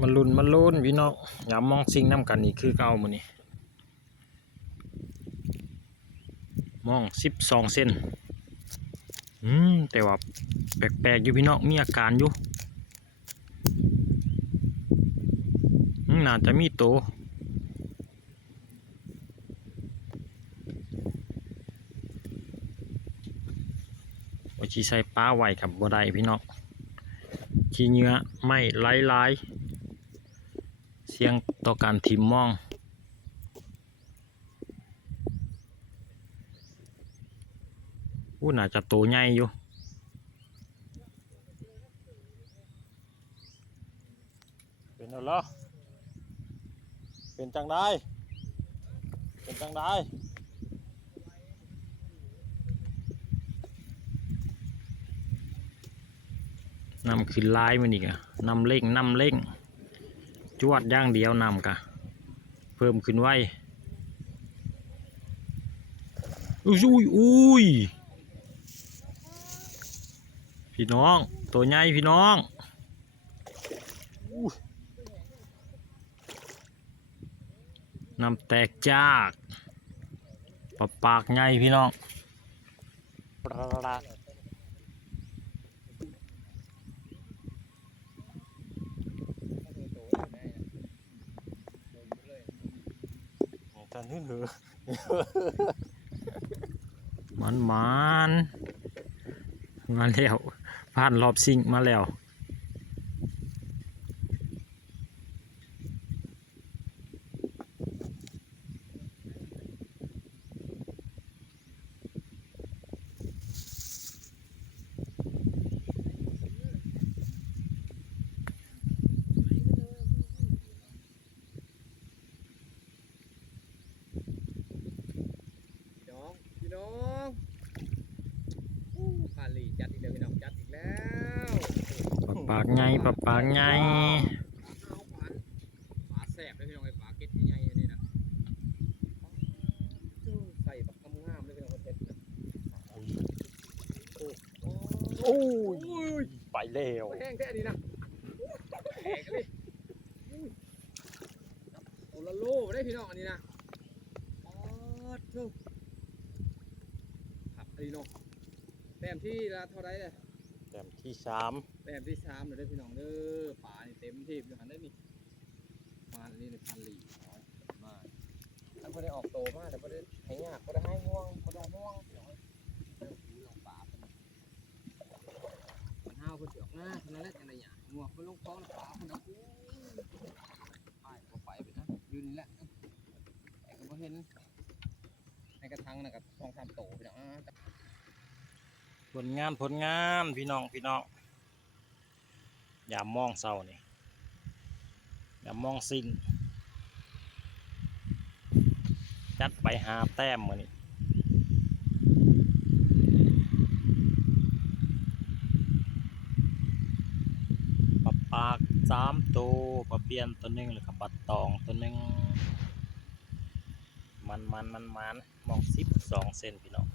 มันลุ้นพี่น้องอย่ามองสิ่งน้ำกันนี่คือเก่ามื้อนี้มอง12 เซนแต่ว่าแปลกๆอยู่พี่น้องมีอาการอยู่น่าจะมีโตว่าสิใส่ปลาไว้กับบ่ได้พี่น้องขี้เหงื่อไม่หลายๆเสี่ยงต่อการทิ่มมองน่าจะโตใหญ่อยู่เป็นแล้วเหรอเป็นจังได้นำขึ้นลายมันอีกอะนำเร่งจวดย่างเดียวนำกะเพิ่มขึ้นไว้อุ้ยพี่น้องตัวใหญ่พี่น้องนำแตกจากปากใหญ่พี่น้องกันนี่เหรอมันมาแล้วผ่านรอบซิงมาแล้วพี่น้องปลาหลีจัดอีกแล้วพี่น้องจัดอีกแล้วปากใหญ่ปลาแสบเลยพี่น้องไอ้ปลาเก็ตใหญ่ๆอันนี้นะใส่แบบงามๆเลยพี่น้องคนเด็ดโอ้ยไปแล้ว แห้งแค่นี้นะแห้งเลยโอลาโล่ได้พี่น้องอันนี้นะครับอันนี้น้องแต้มที่ละเท่าไรเลย แต้มที่ 3เลยได้พี่น้องเด้อป่านี่เต็มที่อยู่หันได้นี่มาอันนี้ในพันหลีมาถ้าพอได้ออกโตมากแต่พอได้ให้ยากพอได้ให้ห่วงเดี๋ยวเรื่องป่ามันห้าวคนเสือกหน้าคนนั้นแหละอย่างไรอย่างงัวคนลงคลองป่าคนนั้นไปนะยืนนี่แหละแต่ก็เห็นในกระทังนะกับทองคำโตพี่น้องผลงานพี่น้องอย่ามองเศร้านี่อย่ามองสิ่งจัดไปหาแต้มมื้อนี้ปาก3 ตัวปลาเปียนตัวนึงแล้วก็ปลาตองตัวนึงมันมอง12 เซนพี่น้อง